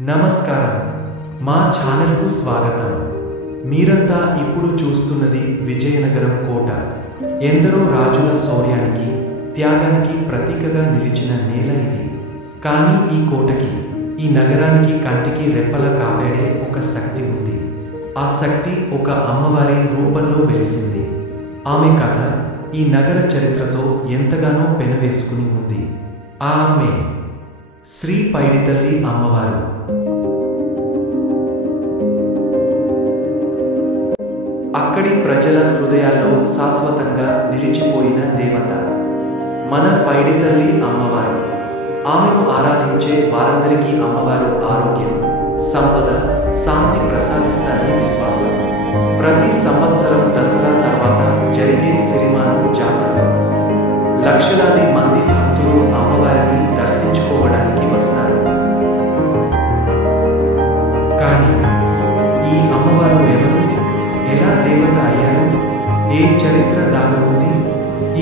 నమస్కారం. మా ఛానల్కు స్వాగతం. మీరంతా ఇప్పుడు చూస్తున్నది విజయనగరం కోట. ఎందరో రాజుల శౌర్యానికి, త్యాగానికి ప్రతీకగా నిలిచిన నేల ఇది. కానీ ఈ కోటకి, ఈ నగరానికి కంటికి రెప్పలా కాపాడే ఒక శక్తి ఉంది. ఆ శక్తి ఒక అమ్మవారి రూపంలో వెలిసింది. ఆమె కథ ఈ నగర చరిత్రతో ఎంతగానో పెనవేసుకుని ఉంది. ఆ అమ్మే శ్రీ పైడితల్లి అమ్మవారు. అక్కడి ప్రజల హృదయాల్లో శాశ్వతంగా నిలిచిపోయిన దేవత మన పైడితల్లి అమ్మవారు. ఆమెను ఆరాధించే వారందరికీ అమ్మవారు ఆరోగ్యం, సంపద, శాంతి ప్రసాదిస్తారని విశ్వాసం. ప్రతి సంవత్సరం దసరా తర్వాత జరిగే సిరిమాను జాతరలో లక్షలాది మంది భక్తులు అమ్మవారిని దర్శించుకోవడానికి వస్తారు. కానీ ఈ అమ్మవారు ఎవరు? ఎలా దేవత అయ్యారు? ఏ చరిత్ర దాగి ఉంది?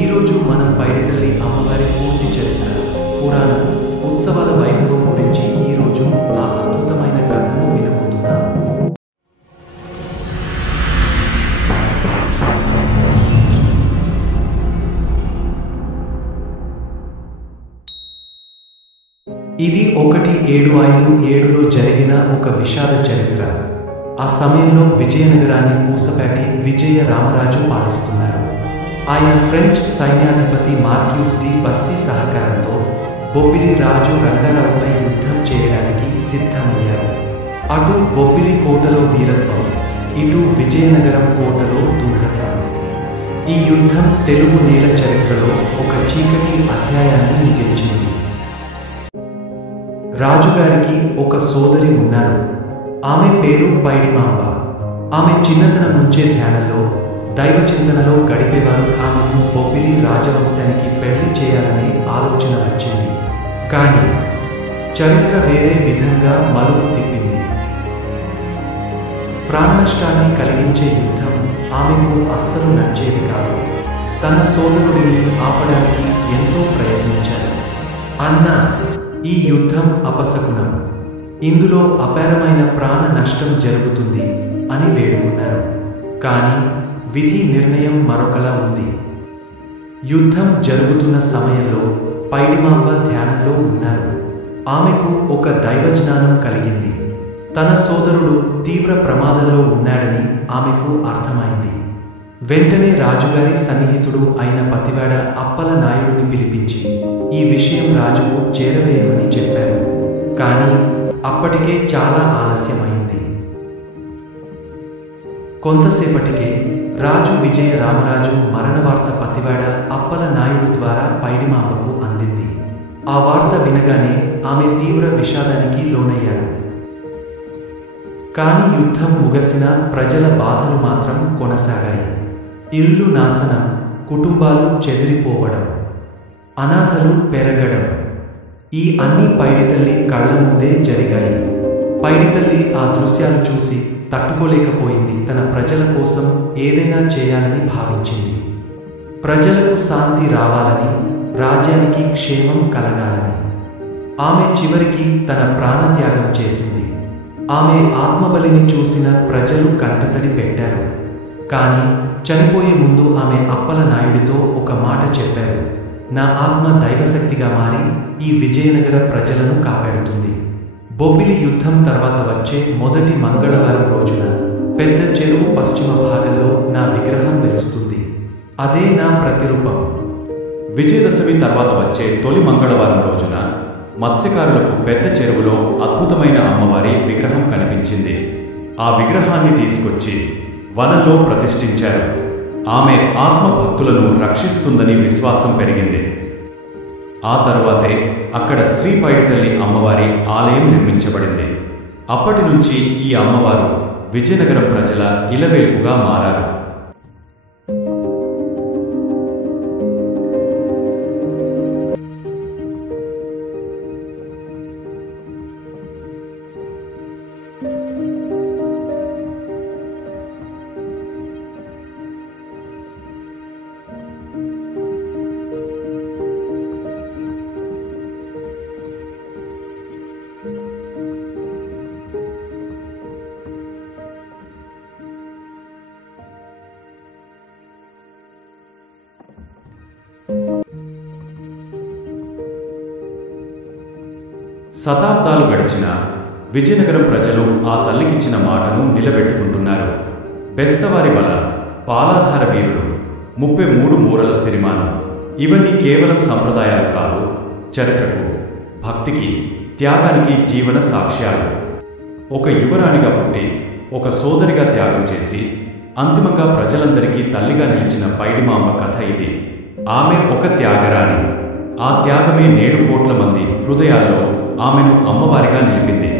ఈరోజు మనం పైడితల్లి అమ్మవారి పూర్తి చరిత్ర, పురాణం, ఉత్సవాల వైభవం గురించి ఈరోజు ఆ అద్భుతమైన కథను వినబోతున్నాం. ఇది 1757లో జరిగిన ఒక విషాద చరిత్ర. ఆ సమయంలో విజయనగరాన్ని పూసపాటి విజయ రామరాజు పాలిస్తున్నారు. ఆయన ఫ్రెంచ్ సైన్యాధిపతి మార్క్యూస్ ది బస్సీ సహకారంతో బొబ్బిలి రాజు రంగారావుపై యుద్ధం చేయడానికి సిద్ధమయ్యారు. అటు బొబ్బిలి కోటలో వీరత్వం, ఇటు విజయనగరం కోటలో దుర్హతం. ఈ యుద్ధం తెలుగు నేల చరిత్రలో ఒక చీకటి అధ్యాయాన్ని మిగిల్చింది. రాజుగారికి ఒక సోదరి ఉన్నారు. ఆమె పేరు పైడిమాంబ. ఆమె చిన్నతనం నుంచే ధ్యానంలో, దైవచింతనలో గడిపేవారు. ఆమెను బొబ్బిలి రాజవంశానికి పెళ్లి చేయాలనే ఆలోచన వచ్చింది. కానీ చరిత్ర వేరే విధంగా మలుపు తిప్పింది. ప్రాణనష్టాన్ని కలిగించే యుద్ధం ఆమెకు అస్సలు నచ్చేది కాదు. తన సోదరుడిని ఆపడానికి ఎంతో ప్రయత్నించారు. అన్నా, ఈ యుద్ధం అపశకునం, ఇందులో అపారమైన ప్రాణ నష్టం జరుగుతుంది అని వేడుకున్నారు. కానీ విధి నిర్ణయం మరొకలా ఉంది. యుద్ధం జరుగుతున్న సమయంలో పైడిమాంబ ధ్యానంలో ఉన్నారు. ఆమెకు ఒక దైవజ్ఞానం కలిగింది. తన సోదరుడు తీవ్ర ప్రమాదంలో ఉన్నాడని ఆమెకు అర్థమైంది. వెంటనే రాజుగారి సన్నిహితుడు అయిన పతివాడ అప్పల నాయుడుని పిలిపించి ఈ విషయం రాజుకు చేరవేయమని చెప్పారు. కానీ అప్పటికే చాలా ఆలస్యమైంది. కొంతసేపటికే రాజు విజయ రామరాజు మరణవార్త పతివాడ అప్పల నాయుడు ద్వారా పైడిమాంబకు అందింది. ఆ వార్త వినగానే ఆమె తీవ్ర విషాదానికి లోనయ్యారు. కానీ యుద్ధం ముగిసిన ప్రజల బాధలు మాత్రం కొనసాగాయి. ఇల్లు నాశనం, కుటుంబాలు చెదిరిపోవడం, అనాథలు పెరగడం, ఈ అన్ని పైడితల్లి కళ్ల ముందే జరిగాయి. పైడితల్లి ఆ దృశ్యాలు చూసి తట్టుకోలేకపోయింది. తన ప్రజల కోసం ఏదైనా చేయాలని భావించింది. ప్రజలకు శాంతి రావాలని, రాజ్యానికి క్షేమం కలగాలని. ఆమె చివరికి తన ప్రాణత్యాగం చేసింది. ఆమె ఆత్మబలిని చూసిన ప్రజలు కంటతడి పెట్టారు. కానీ చనిపోయే ముందు ఆమె అప్పల నాయుడితో ఒక మాట చెప్పారు. నా ఆత్మ దైవశక్తిగా మారి ఈ విజయనగర ప్రజలను కాపాడుతుంది. బొబ్బిలి యుద్ధం తర్వాత వచ్చే మొదటి మంగళవారం రోజున పెద్ద చెరువు పశ్చిమ భాగంలో నా విగ్రహం వెలుస్తుంది. అదే నా ప్రతిరూపం. విజయదశమి తర్వాత వచ్చే తొలి మంగళవారం రోజున మత్స్యకారులకు పెద్ద చెరువులో అద్భుతమైన అమ్మవారి విగ్రహం కనిపించింది. ఆ విగ్రహాన్ని తీసుకొచ్చి వనంలో ప్రతిష్ఠించారు. ఆమె ఆత్మ భక్తులను రక్షిస్తుందని విశ్వాసం పెరిగింది. ఆ తర్వాతే అక్కడ శ్రీ పైడితల్లి అమ్మవారి ఆలయం నిర్మించబడింది. అప్పటి నుంచి ఈ అమ్మవారు విజయనగరం ప్రజల ఇలవేల్పుగా మారారు. శతాబ్దాలు గడిచినా విజయనగరం ప్రజలు ఆ తల్లికిచ్చిన మాటను నిలబెట్టుకుంటున్నారు. బెస్తవారి వల, పాలాధార వీరుడు, 33 మూరల సిరిమానం, ఇవన్నీ కేవలం సంప్రదాయాలు కాదు, చరిత్రకు, భక్తికి, త్యాగానికి జీవన సాక్ష్యాలు. ఒక యువరాణిగా పుట్టి ఒక సోదరిగా త్యాగం చేసి అంతిమంగా ప్రజలందరికీ తల్లిగా నిలిచిన పైడిమాంబ కథ ఇది. ఆమె ఒక త్యాగరాణి. ఆ త్యాగమే నేడు కోట్ల మంది హృదయాల్లో ఆమెను అమ్మవారిగా నిలిపింది.